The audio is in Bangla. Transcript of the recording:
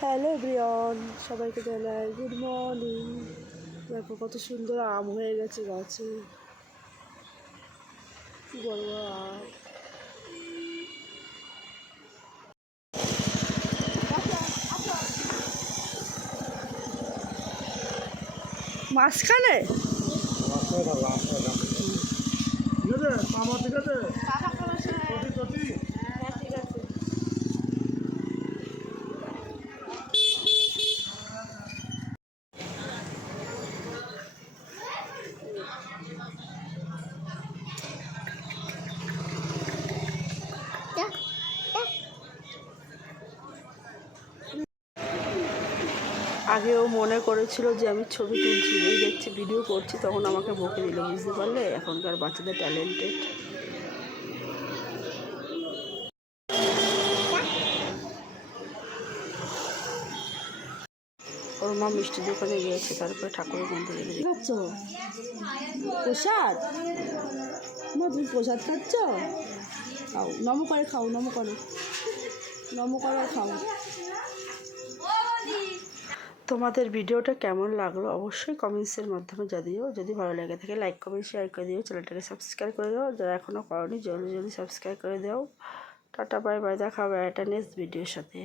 হ্যালো এভরিওয়ান, সবাইকে জানাই গুড মর্নিং। দেখো কত সুন্দর আম হয়ে গেছে গাছে, কি বলবো আম। মাঝখানে আগেও মনে করেছিল যে আমি ছবি তুলছি, এই দেখছি ভিডিও করছি, তখন আমাকে বকে দিল। বুঝতে পারলে এখনকার বাচ্চাদের ট্যালেন্টেড। ওর মা মিষ্টি দোকানে গিয়েছে, তারপরে ঠাকুরের মন্দিরে গিয়ে খাচ্ছ প্রসাদ। মা তুমি প্রসাদ খাচ্ছ? খাও, নম করে খাও, নম করে খাও। তোমাদের ভিডিওটা কেমন লাগলো অবশ্যই কমেন্টসের মাধ্যমে জানিও। যদি ভালো লাগে থাকে লাইক কমেন্ট শেয়ার করে দিও, চ্যানেলটাকে সাবস্ক্রাইব করে দাও। যারা এখনও করোনি জলদি জলদি সাবস্ক্রাইব করে দাও। টাটা বাই বাই, দেখা হবে একটা নেক্সট ভিডিওর সাথে।